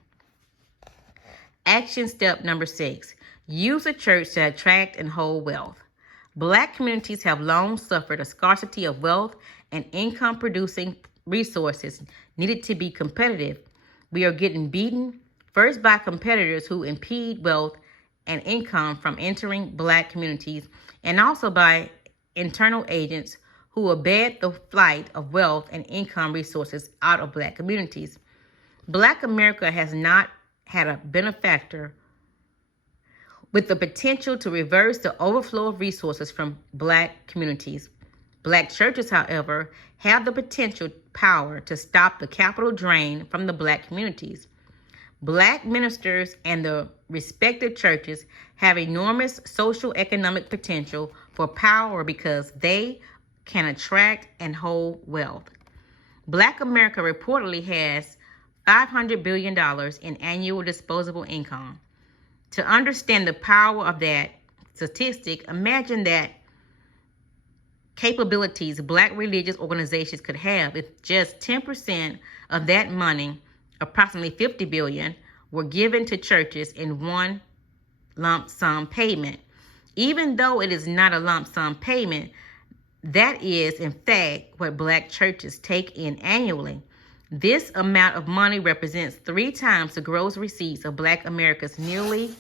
Action step number 6, use the church to attract and hold wealth. Black communities have long suffered a scarcity of wealth and income-producing resources needed to be competitive. We are getting beaten, first by competitors who impede wealth and income from entering Black communities, and also by internal agents who abet the flight of wealth and income resources out of Black communities. Black America has not had a benefactor with the potential to reverse the overflow of resources from Black communities. Black churches, however, have the potential power to stop the capital drain from the Black communities. Black ministers and the respective churches have enormous social economic potential for power because they can attract and hold wealth. Black America reportedly has $500 billion in annual disposable income. To understand the power of that statistic, imagine that capabilities Black religious organizations could have if just 10% of that money, approximately $50 billion, were given to churches in one lump sum payment. Even though it is not a lump sum payment, that is, in fact, what Black churches take in annually. This amount of money represents 3 times the gross receipts of Black America's nearly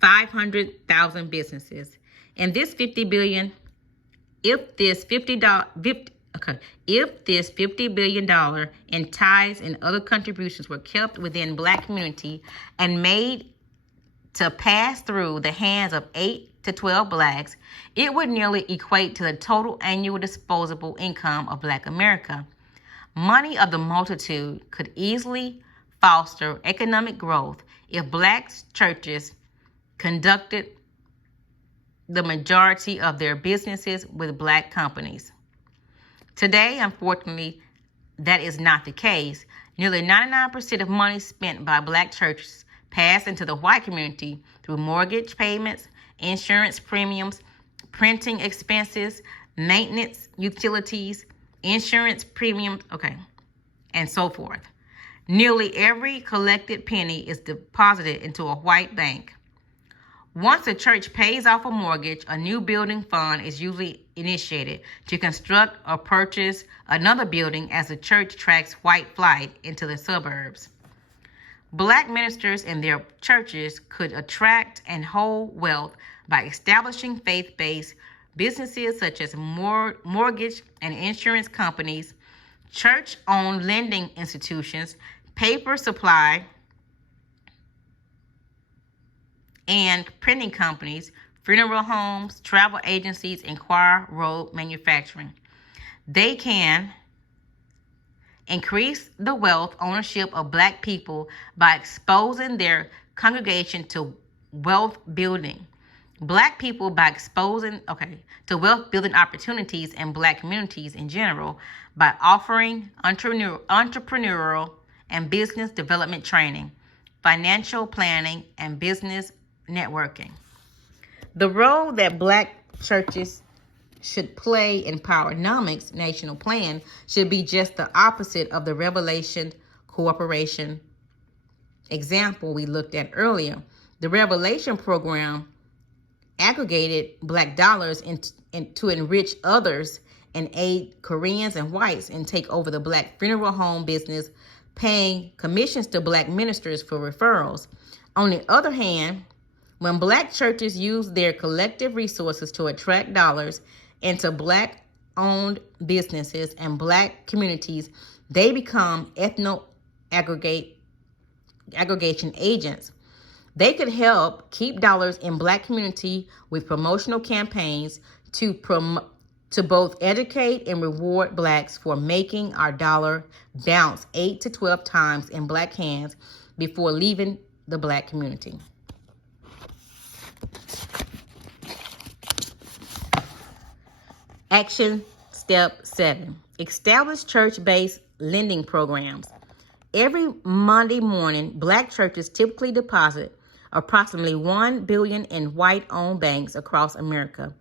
500,000 businesses. And this $50 billion, if this $50 billion in tithes and other contributions were kept within Black community and made to pass through the hands of 8 to 12 Blacks, it would nearly equate to the total annual disposable income of Black America. Money of the multitude could easily foster economic growth if Black churches conducted the majority of their businesses with Black companies. Today, unfortunately, that is not the case. Nearly 99% of money spent by Black churches pass into the white community through mortgage payments, insurance premiums, printing expenses, maintenance, utilities, insurance premiums, and so forth. Nearly every collected penny is deposited into a white bank. Once a church pays off a mortgage, a new building fund is usually initiated to construct or purchase another building as the church tracks white flight into the suburbs. Black ministers and their churches could attract and hold wealth by establishing faith-based businesses such as mortgage and insurance companies, church-owned lending institutions, paper supply and printing companies, funeral homes, travel agencies, and choir road manufacturing. They can increase the wealth ownership of Black people by exposing their congregation to wealth building. Black people by exposing to wealth building opportunities in Black communities in general by offering entrepreneurial and business development training, financial planning, and business networking. The role that Black churches should play in PowerNomics National Plan should be just the opposite of the Revelation Corporation example we looked at earlier. The Revelation program aggregated Black dollars to enrich others and aid Koreans and whites and take over the Black funeral home business, paying commissions to Black ministers for referrals. On the other hand, when Black churches use their collective resources to attract dollars into Black-owned businesses and Black communities, they become ethno-aggregation agents. They could help keep dollars in Black community with promotional campaigns to both educate and reward Blacks for making our dollar bounce 8 to 12 times in Black hands before leaving the Black community. Action Step 7. Establish church-based lending programs. Every Monday morning, Black churches typically deposit approximately $1 billion in white-owned banks across America.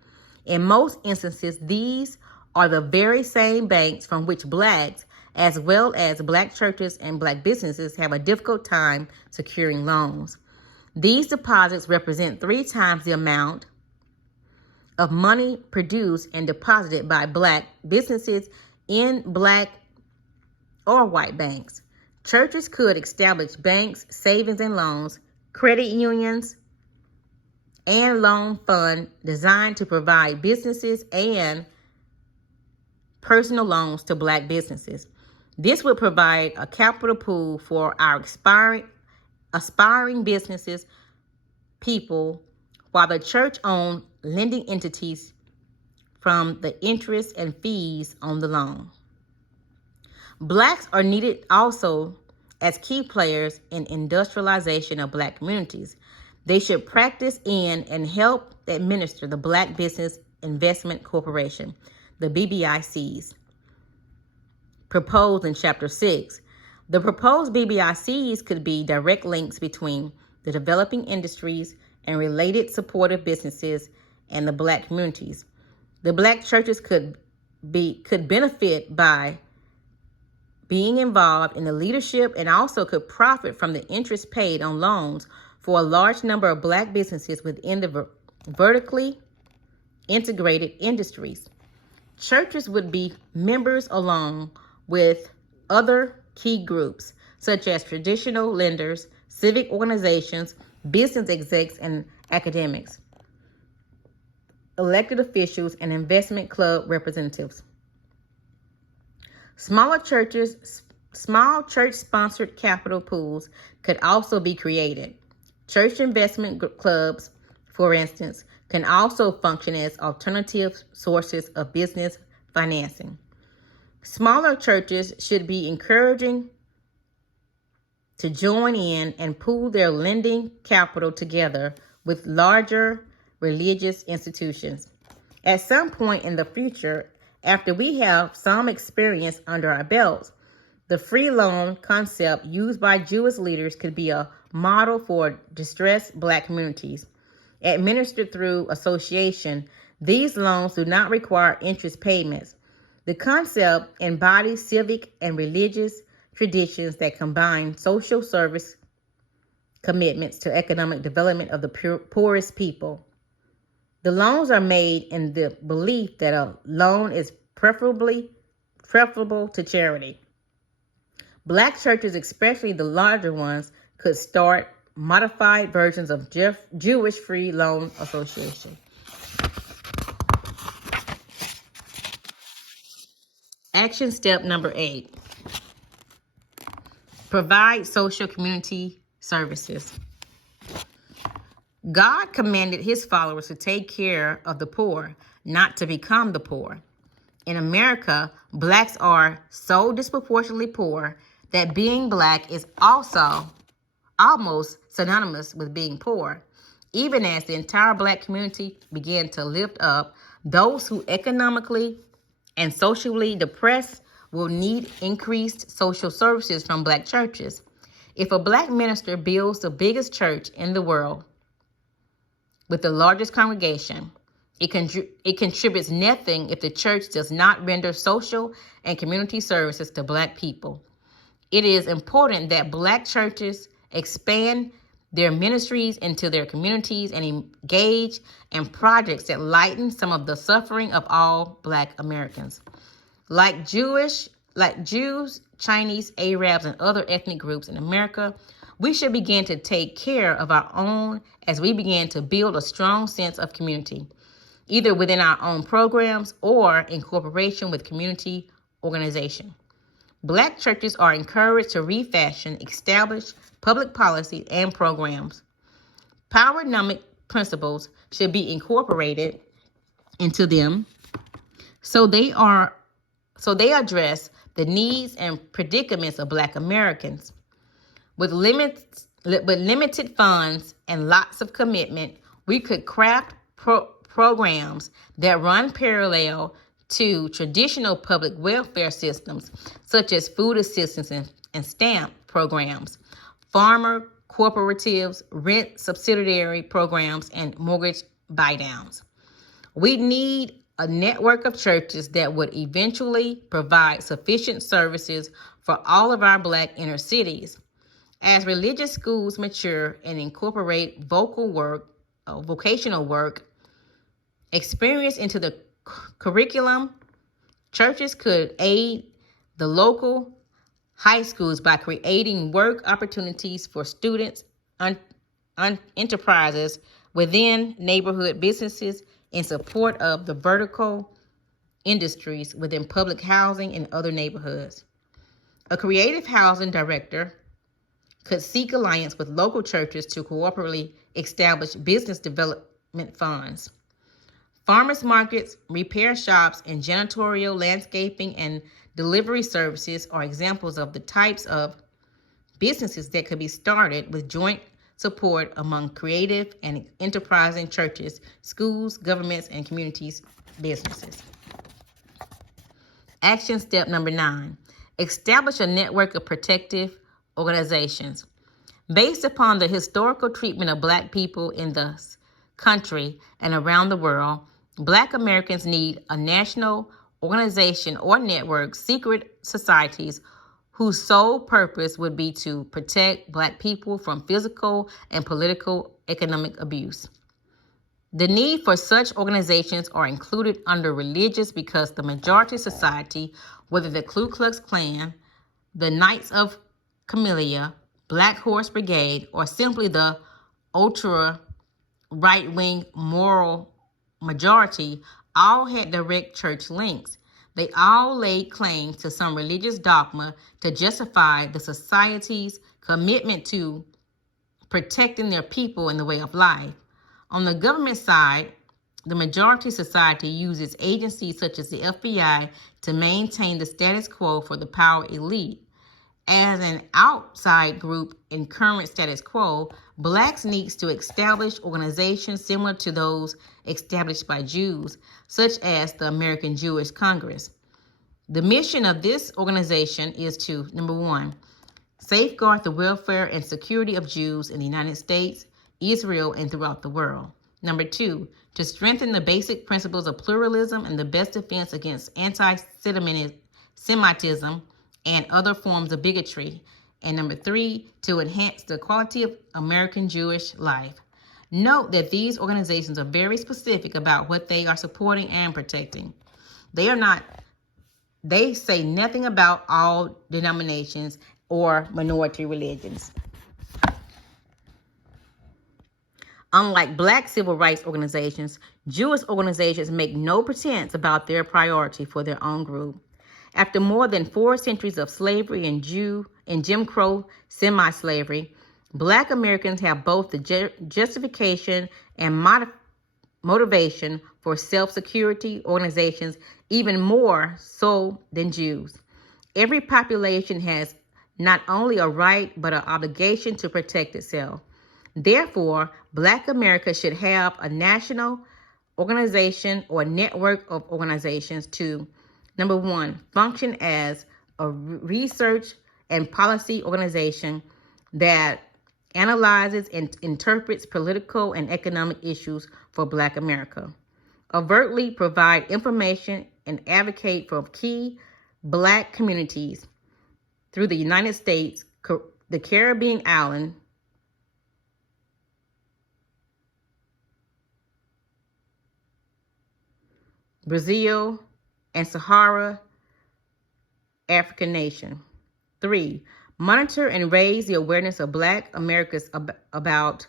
In most instances, these are the very same banks from which Blacks, as well as Black churches and Black businesses, have a difficult time securing loans. These deposits represent 3 times the amount of money produced and deposited by Black businesses in Black or white banks. Churches could establish banks, savings and loans, credit unions, and loan fund designed to provide businesses and personal loans to Black businesses. This would provide a capital pool for our aspiring businesses people, while the church-owned lending entities from the interest and fees on the loan. Blacks are needed also as key players in industrialization of Black communities. They should practice in and help administer the Black Business Investment Corporation, the BBICs, proposed in Chapter 6. The proposed BBICs could be direct links between the developing industries and related supportive businesses and the Black communities. The Black churches could benefit by being involved in the leadership and also could profit from the interest paid on loans for a large number of Black businesses within the vertically integrated industries. Churches would be members along with other key groups such as traditional lenders, civic organizations, business execs and academics, elected officials, and investment club representatives. Small church-sponsored capital pools could also be created. Church investment clubs, for instance, can also function as alternative sources of business financing. Smaller churches should be encouraging to join in and pool their lending capital together with larger religious institutions. At some point in the future, after we have some experience under our belts, the free loan concept used by Jewish leaders could be a model for distressed Black communities. Administered through association, these loans do not require interest payments. The concept embodies civic and religious traditions that combine social service commitments to economic development of the poorest people. The loans are made in the belief that a loan is preferable to charity. Black churches, especially the larger ones, could start modified versions of Jewish Free Loan Association. Action step number 8. Provide social community services. God commanded his followers to take care of the poor, not to become the poor. In America, blacks are so disproportionately poor that being black is also almost synonymous with being poor. Even as the entire black community began to lift up, those who economically and socially depressed will need increased social services from black churches. If a black minister builds the biggest church in the world with the largest congregation, it contributes nothing if the church does not render social and community services to black people. It is important that black churches expand their ministries into their communities and engage in projects that lighten some of the suffering of all black Americans. Like Jews, Chinese, Arabs, and other ethnic groups in America, we should begin to take care of our own as we begin to build a strong sense of community, either within our own programs or in cooperation with community organization. Black churches are encouraged to refashion established public policy and programs. PowerNomics principles should be incorporated into them so they address the needs and predicaments of black Americans. With limited funds and lots of commitment, we could craft programs that run parallel to traditional public welfare systems, such as food assistance and stamp programs, farmer cooperatives, rent subsidiary programs, and mortgage buy-downs. We need a network of churches that would eventually provide sufficient services for all of our black inner cities. As religious schools mature and incorporate vocational work experience into the curriculum, churches could aid the local high schools by creating work opportunities for students, enterprises within neighborhood businesses in support of the vertical industries within public housing and other neighborhoods. A creative housing director could seek alliance with local churches to cooperatively establish business development funds. Farmers markets, repair shops, and janitorial, landscaping, and delivery services are examples of the types of businesses that could be started with joint support among creative and enterprising churches, schools, governments, and communities businesses. Action step number 9. Establish a network of protective organizations. Based upon the historical treatment of black people in the country and around the world, black Americans need a national organization or network, secret societies, whose sole purpose would be to protect black people from physical and political economic abuse. The need for such organizations are included under religious because the majority society, whether the Ku Klux Klan, the Knights of Camellia, Black Horse Brigade, or simply the ultra right-wing moral majority, all had direct church links. They all laid claim to some religious dogma to justify the society's commitment to protecting their people in the way of life. On the government side, the majority society uses agencies such as the FBI to maintain the status quo for the power elite. As an outside group in current status quo, blacks needs to establish organizations similar to those established by Jews, such as the American Jewish Congress. The mission of this organization is to, number 1, safeguard the welfare and security of Jews in the United States, Israel, and throughout the world. Number 2, to strengthen the basic principles of pluralism and the best defense against anti-Semitism and other forms of bigotry. And number 3, to enhance the quality of American Jewish life. Note that these organizations are very specific about what they are supporting and protecting. They say nothing about all denominations or minority religions. Unlike black civil rights organizations, Jewish organizations make no pretense about their priority for their own group. After more than 4 centuries of slavery and Jim Crow semi-slavery, Black Americans have both the justification and motivation for self-security organizations, even more so than Jews. Every population has not only a right but an obligation to protect itself. Therefore, Black America should have a national organization or network of organizations to, number one, function as a research and policy organization that analyzes and interprets political and economic issues for Black America, overtly provide information and advocate for key Black communities through the United States, the Caribbean island, Brazil, and Sahara African nation. 3, monitor and raise the awareness of Black Americans about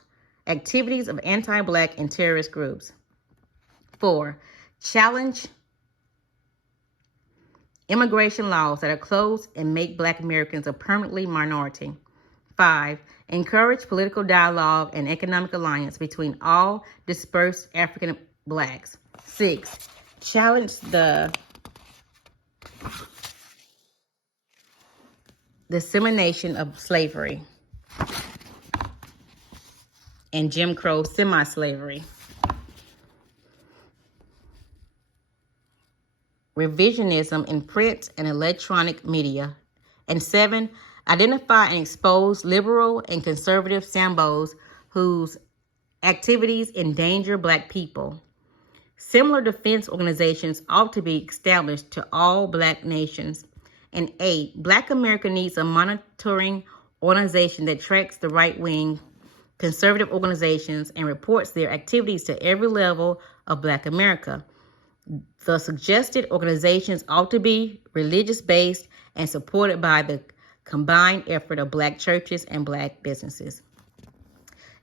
activities of anti-Black and terrorist groups. 4, challenge immigration laws that are closed and make Black Americans a permanently minority. 5, encourage political dialogue and economic alliance between all dispersed African Blacks. 6, challenge the dissemination of slavery and Jim Crow semi-slavery. Revisionism in print and electronic media. And 7, identify and expose liberal and conservative symbols whose activities endanger Black people. Similar defense organizations ought to be established to all Black nations. And 8, Black America needs a monitoring organization that tracks the right-wing conservative organizations and reports their activities to every level of Black America. The suggested organizations ought to be religious-based and supported by the combined effort of Black churches and Black businesses.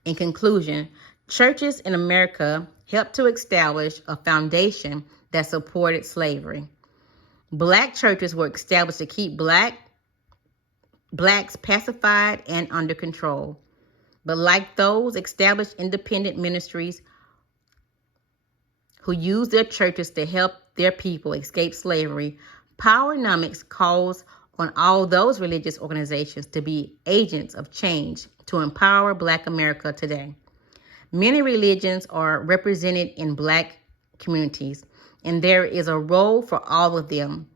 In conclusion, churches in America helped to establish a foundation that supported slavery. Black churches were established to keep Blacks pacified and under control. But like those established independent ministries who use their churches to help their people escape slavery, PowerNomics calls on all those religious organizations to be agents of change to empower Black America today. Many religions are represented in Black communities, and there is a role for all of them.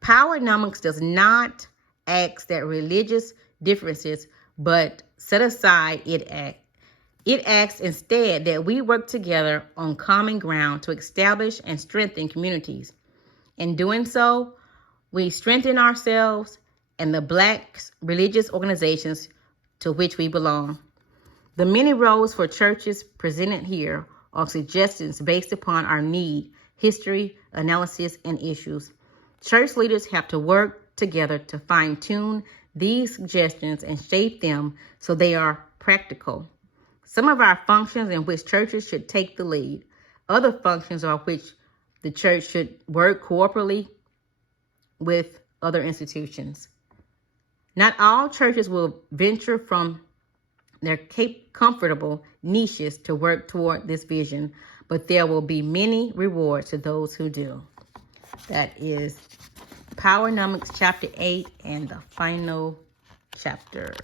PowerNomics does not ask that religious differences, but set aside It asks instead that we work together on common ground to establish and strengthen communities. In doing so, we strengthen ourselves and the Black religious organizations to which we belong. The many roles for churches presented here are suggestions based upon our need, history, analysis, and issues. Church leaders have to work together to fine-tune these suggestions and shape them so they are practical. Some of our functions in which churches should take the lead. Other functions are which the church should work cooperatively with other institutions. Not all churches will venture from their comfortable niches to work toward this vision, but there will be many rewards to those who do. That is PowerNomics chapter 8 and the final chapter.